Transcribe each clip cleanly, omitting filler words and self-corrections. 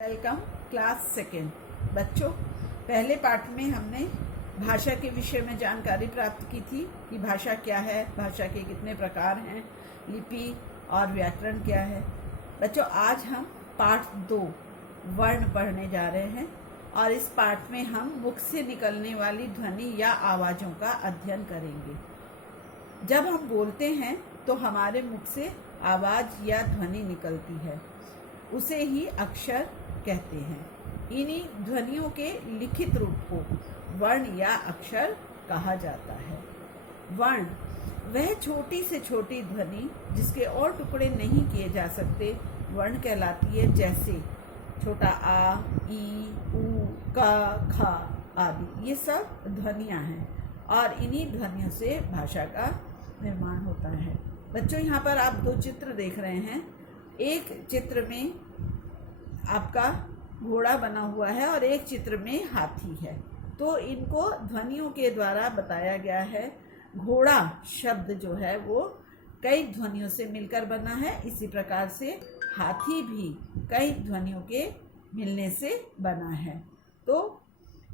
Welcome class second. बच्चों, पहले पाठ में हमने भाषा के विषय में जानकारी प्राप्त की थी कि भाषा क्या है, भाषा के कितने प्रकार हैं, लिपि और व्याकरण क्या है। बच्चों, आज हम पाठ 2 वर्ण पढ़ने जा रहे हैं और इस पाठ में हम मुख से निकलने वाली ध्वनि या आवाज़ों का अध्ययन करेंगे। जब हम बोलते हैं तो हमारे मुख से आवाज़ या ध्वनि निकलती है, उसे ही अक्षर कहते हैं। इन्हीं ध्वनियों के लिखित रूप को वर्ण या अक्षर कहा जाता है। वर्ण वह छोटी से छोटी ध्वनि जिसके और टुकड़े नहीं किए जा सकते वर्ण कहलाती है, जैसे छोटा आ, ई, ऊ, क, ख आदि। ये सब ध्वनियाँ हैं और इन्हीं ध्वनियों से भाषा का निर्माण होता है। बच्चों, यहाँ पर आप 2 चित्र देख रहे हैं। एक चित्र में आपका घोड़ा बना हुआ है और एक चित्र में हाथी है। तो इनको ध्वनियों के द्वारा बताया गया है। घोड़ा शब्द जो है वो कई ध्वनियों से मिलकर बना है, इसी प्रकार से हाथी भी कई ध्वनियों के मिलने से बना है। तो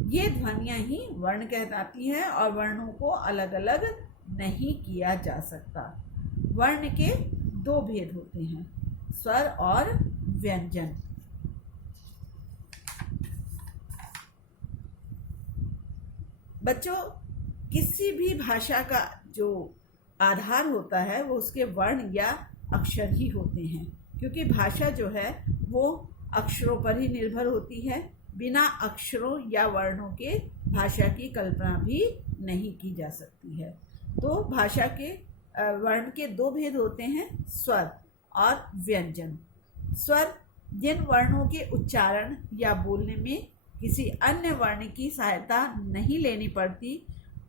ये ध्वनियाँ ही वर्ण कहलाती हैं और वर्णों को अलग अलग नहीं किया जा सकता। वर्ण के 2 भेद होते हैं, स्वर और व्यंजन। बच्चों, किसी भी भाषा का जो आधार होता है वो उसके वर्ण या अक्षर ही होते हैं, क्योंकि भाषा जो है वो अक्षरों पर ही निर्भर होती है। बिना अक्षरों या वर्णों के भाषा की कल्पना भी नहीं की जा सकती है। तो भाषा के वर्ण के 2 भेद होते हैं, स्वर और व्यंजन। स्वर जिन वर्णों के उच्चारण या बोलने में किसी अन्य वर्ण की सहायता नहीं लेनी पड़ती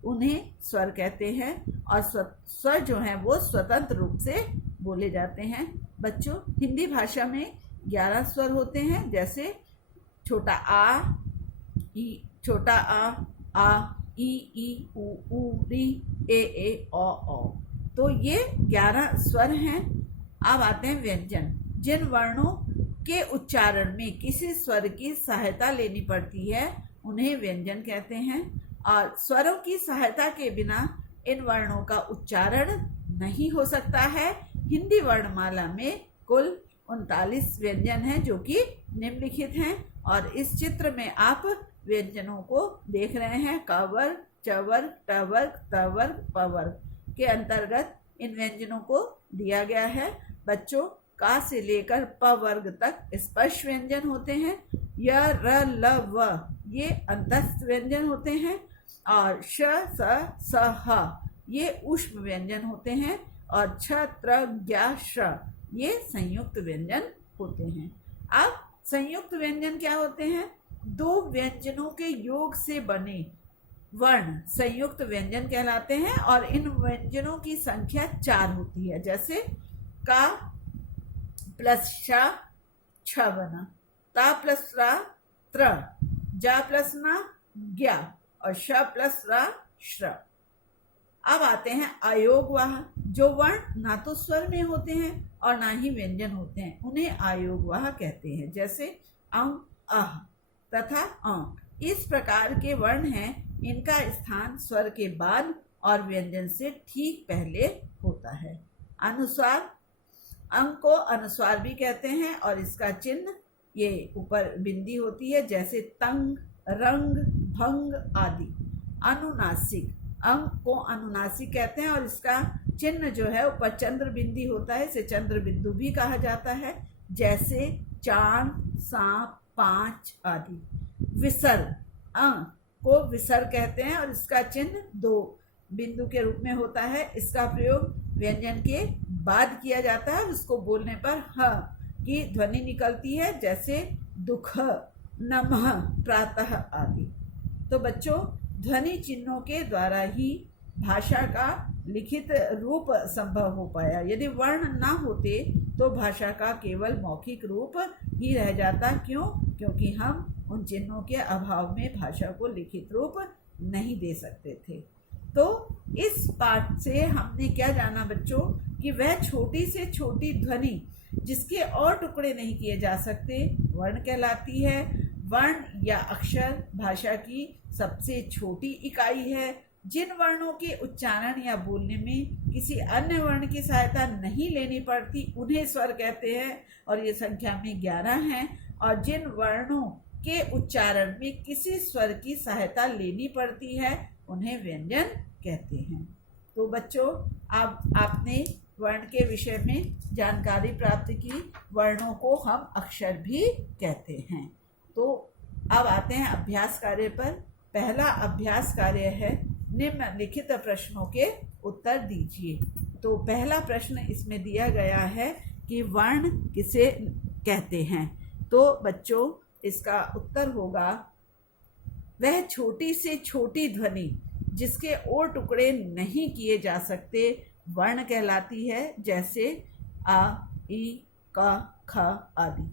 उन्हें स्वर कहते हैं और स्वर जो हैं वो स्वतंत्र रूप से बोले जाते हैं। बच्चों, हिंदी भाषा में 11 स्वर होते हैं, जैसे छोटा आ, छोटा आ, ई, ऊ, री, ए, ओ। तो ये 11 स्वर हैं। अब आते हैं व्यंजन। जिन वर्णों के उच्चारण में किसी स्वर की सहायता लेनी पड़ती है उन्हें व्यंजन कहते हैं और स्वरों की सहायता के बिना इन वर्णों का उच्चारण नहीं हो सकता है। हिंदी वर्णमाला में कुल 39 व्यंजन हैं जो कि निम्नलिखित हैं और इस चित्र में आप व्यंजनों को देख रहे हैं। क वर्ग, च वर्ग, ट वर्ग, त वर्ग, प वर्ग के अंतर्गत इन व्यंजनों को दिया गया है। बच्चों, का से लेकर प वर्ग तक स्पर्श व्यंजन होते हैं। य, र, ल, व ये अंतस्थ व्यंजन होते हैं और श, स, ह ये ऊष्म व्यंजन होते हैं और छ, त्र, ज्ञ, श ये संयुक्त व्यंजन होते हैं। अब संयुक्त व्यंजन क्या होते हैं? 2 व्यंजनों के योग से बने वर्ण संयुक्त व्यंजन कहलाते हैं और इन व्यंजनों की संख्या 4 होती है। जैसे का प्लस श, छ बना, ता प्लस रा, त्र, जा प्लस ना, ज्ञ और श प्लस रा, श्र। अब आते हैं अयोगवाह। जो वर्ण ना तो स्वर में होते हैं और ना ही व्यंजन होते हैं उन्हें अयोगवाह कहते हैं, जैसे अं, अह तथा अं। इस प्रकार के वर्ण हैं, इनका स्थान स्वर के बाद और व्यंजन से ठीक पहले होता है। अनुस्वार, अंग को अनुस्वार भी कहते हैं और इसका चिन्ह ये ऊपर बिंदी होती है, जैसे तंग, रंग, भंग आदि। अनुनासिक, अंग को अनुनासिक कहते हैं और इसका चिन्ह जो है ऊपर चंद्र बिंदी होता है, इसे चंद्र बिंदु भी कहा जाता है, जैसे चांद, सांप, 5 आदि। विसर्ग, अंग को विसर्ग कहते हैं और इसका चिन्ह 2 बिंदु के रूप में होता है। इसका प्रयोग व्यंजन के बाद किया जाता है, उसको बोलने पर ह की ध्वनि निकलती है, जैसे दुख, नमः, प्रातः आदि। तो बच्चों, ध्वनि चिन्हों के द्वारा ही भाषा का लिखित रूप संभव हो पाया। यदि वर्ण ना होते तो भाषा का केवल मौखिक रूप ही रह जाता। क्यों? क्योंकि हम उन चिन्हों के अभाव में भाषा को लिखित रूप नहीं दे सकते थे। तो इस पाठ से हमने क्या जाना बच्चों कि वह छोटी से छोटी ध्वनि जिसके और टुकड़े नहीं किए जा सकते वर्ण कहलाती है। वर्ण या अक्षर भाषा की सबसे छोटी इकाई है। जिन वर्णों के उच्चारण या बोलने में किसी अन्य वर्ण की सहायता नहीं लेनी पड़ती उन्हें स्वर कहते हैं, और ये संख्या में 11 हैं। और जिन वर्णों के उच्चारण में किसी स्वर की सहायता लेनी पड़ती है उन्हें व्यंजन कहते हैं। तो बच्चों, अब आपने वर्ण के विषय में जानकारी प्राप्त की। वर्णों को हम अक्षर भी कहते हैं। तो अब आते हैं अभ्यास कार्य पर। पहला अभ्यास कार्य है निम्नलिखित प्रश्नों के उत्तर दीजिए। तो पहला प्रश्न इसमें दिया गया है कि वर्ण किसे कहते हैं। तो बच्चों, इसका उत्तर होगा वह छोटी से छोटी ध्वनि जिसके और टुकड़े नहीं किए जा सकते वर्ण कहलाती है, जैसे आ, ई, क, ख आदि।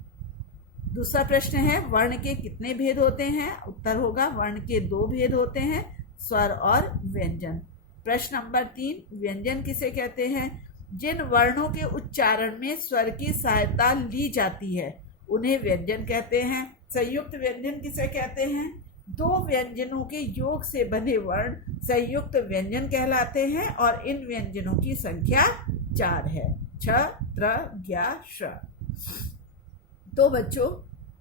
दूसरा प्रश्न है वर्ण के कितने भेद होते हैं। उत्तर होगा वर्ण के 2 भेद होते हैं, स्वर और व्यंजन। प्रश्न नंबर 3 व्यंजन किसे कहते हैं। जिन वर्णों के उच्चारण में स्वर की सहायता ली जाती है उन्हें व्यंजन कहते हैं। संयुक्त व्यंजन किसे कहते हैं। 2 व्यंजनों के योग से बने वर्ण संयुक्त व्यंजन कहलाते हैं, और इन व्यंजनों की संख्या 4 है, छ, त्र, ज्ञ, श। तो बच्चों,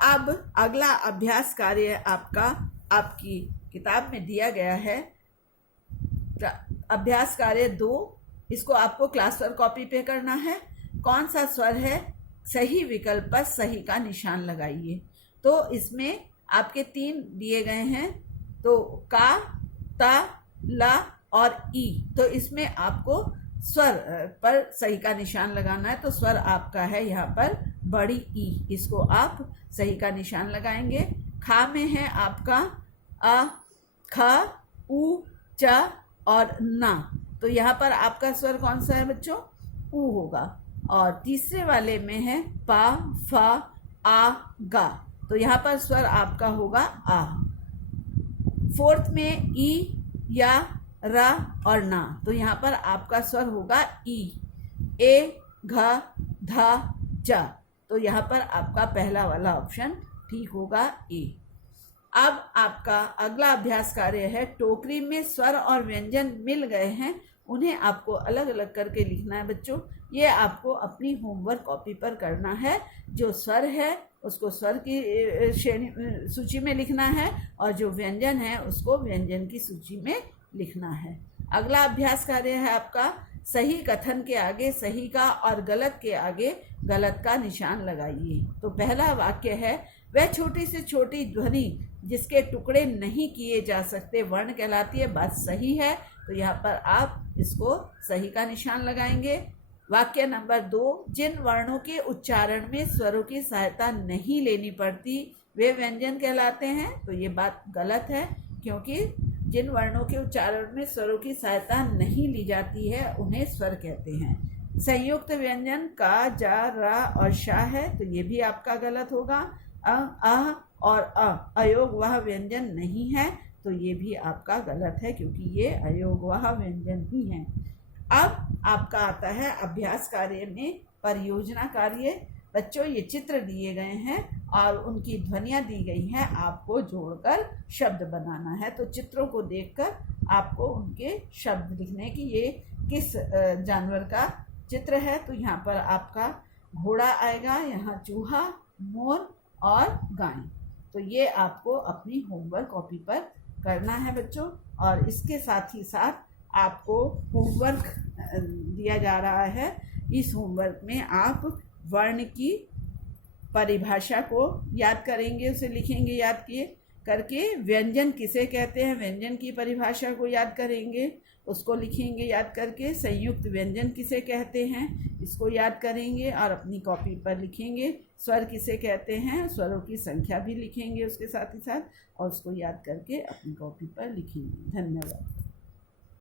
अब अगला अभ्यास कार्य आपकी किताब में दिया गया है। अभ्यास कार्य 2, इसको आपको क्लास वर्क कॉपी पे करना है। कौन सा स्वर है, सही विकल्प पर सही का निशान लगाइए। तो इसमें आपके 3 दिए गए हैं, तो का, ता, ला और ई। तो इसमें आपको स्वर पर सही का निशान लगाना है। तो स्वर आपका है यहाँ पर बड़ी ई, इसको आप सही का निशान लगाएंगे। खा में है आपका अ, ख, उ, च और ना। तो यहाँ पर आपका स्वर कौन सा है बच्चों, उ होगा। और तीसरे वाले में है पा, फ, आ, गा। तो यहाँ पर स्वर आपका होगा आ। फोर्थ में ई, या, रा और ना। तो यहाँ पर आपका स्वर होगा ई। ए, घ, ध, ज। तो यहाँ पर आपका पहला वाला ऑप्शन ठीक होगा, ए। अब आपका अगला अभ्यास कार्य है टोकरी में स्वर और व्यंजन मिल गए हैं, उन्हें आपको अलग अलग करके लिखना है बच्चों। ये आपको अपनी होमवर्क कॉपी पर करना है। जो स्वर है उसको स्वर की सूची में लिखना है, और जो व्यंजन है उसको व्यंजन की सूची में लिखना है। अगला अभ्यास कार्य है आपका सही कथन के आगे सही का और गलत के आगे गलत का निशान लगाइए। तो पहला वाक्य है वह छोटी से छोटी ध्वनि जिसके टुकड़े नहीं किए जा सकते वर्ण कहलाती है। बात सही है, तो यहाँ पर आप इसको सही का निशान लगाएंगे। वाक्य नंबर 2 जिन वर्णों के उच्चारण में स्वरों की सहायता नहीं लेनी पड़ती वे व्यंजन कहलाते हैं। तो ये बात गलत है, क्योंकि जिन वर्णों के उच्चारण में स्वरों की सहायता नहीं ली जाती है उन्हें स्वर कहते हैं। संयुक्त व्यंजन का, जा, रा और शा है, तो ये भी आपका गलत होगा। अह और अयोगवाह व्यंजन नहीं है, तो ये भी आपका गलत है, क्योंकि ये अयोगवाह व्यंजन ही है। अब आपका आता है अभ्यास कार्य में परियोजना कार्य। बच्चों, ये चित्र दिए गए हैं और उनकी ध्वनियाँ दी गई हैं, आपको जोड़कर शब्द बनाना है। तो चित्रों को देखकर आपको उनके शब्द लिखने की, ये किस जानवर का चित्र है। तो यहाँ पर आपका घोड़ा आएगा, यहाँ चूहा, मोर और गाय। तो ये आपको अपनी होमवर्क कॉपी पर करना है बच्चों। और इसके साथ ही साथ आपको होमवर्क दिया जा रहा है। इस होमवर्क में आप वर्ण की परिभाषा को याद करेंगे, उसे लिखेंगे याद किए करके। व्यंजन किसे कहते हैं, व्यंजन की परिभाषा को याद करेंगे, उसको लिखेंगे याद करके। संयुक्त व्यंजन किसे कहते हैं, इसको याद करेंगे और अपनी कॉपी पर लिखेंगे। स्वर किसे कहते हैं, स्वरों की संख्या भी लिखेंगे उसके साथ ही साथ, और उसको याद करके अपनी कॉपी पर लिखेंगे। धन्यवाद।